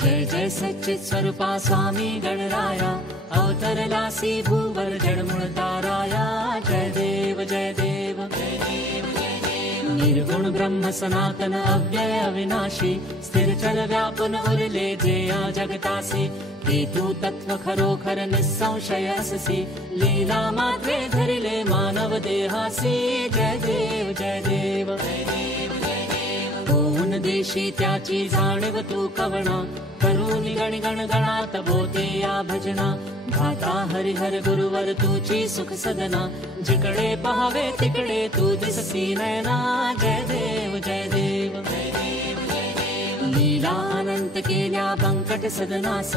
जय जय सच्चित स्वरूपा स्वामी गणराया, अवतरलासी भूवर जडमुळ ताराया। जय देव जय देव जय देव जय देव। निर्गुण ब्रह्म सनातन अव्यय अविनाशी, स्थिर चल व्यापन उरले जे या जगतासी। ते तू तत्व खरोखर निसंशय अससी, लीला मात्रे धरिले मानव देहासी। जय देव जय देव जय देव जय देव। होऊन देशी त्याची जाणीव तू कवणा, करून गण गण गणात बोते या भजना। भाता हरिहर गुरुवर तुची सुख सदना, जिकडे पहावे तिकडे तू दिससी नयना। जय देव जय देव जय देव जय देव। लीला अनंत केल्या बंकट सदनास,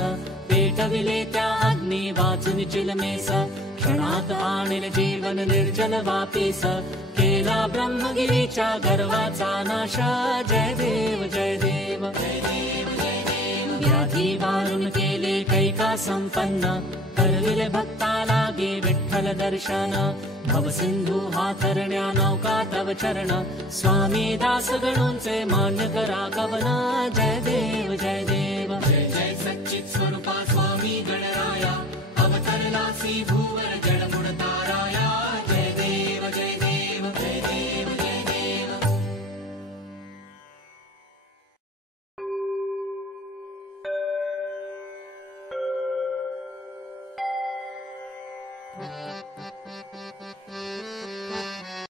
पेटविले त्या अग्नी वाचून चिलमेस। क्षणात आणिल जीवन निर्जल वापीस, केला ब्रह्मगिरीच्या गर्वाचा नाश। जय देव जय देव जय देव जय देव। व्याधी वारून केले कैका संपन्न, करविले भक्ता लागे विठ्ठल दर्शन। भवसिंधू हा तरण्या नौका तव चरण, स्वामी दास गणूंचे मान्य करा कवना। जय देव जय देव जय जय सच्चित स्वरूपा स्वामी गणराया, अवतरलासी भू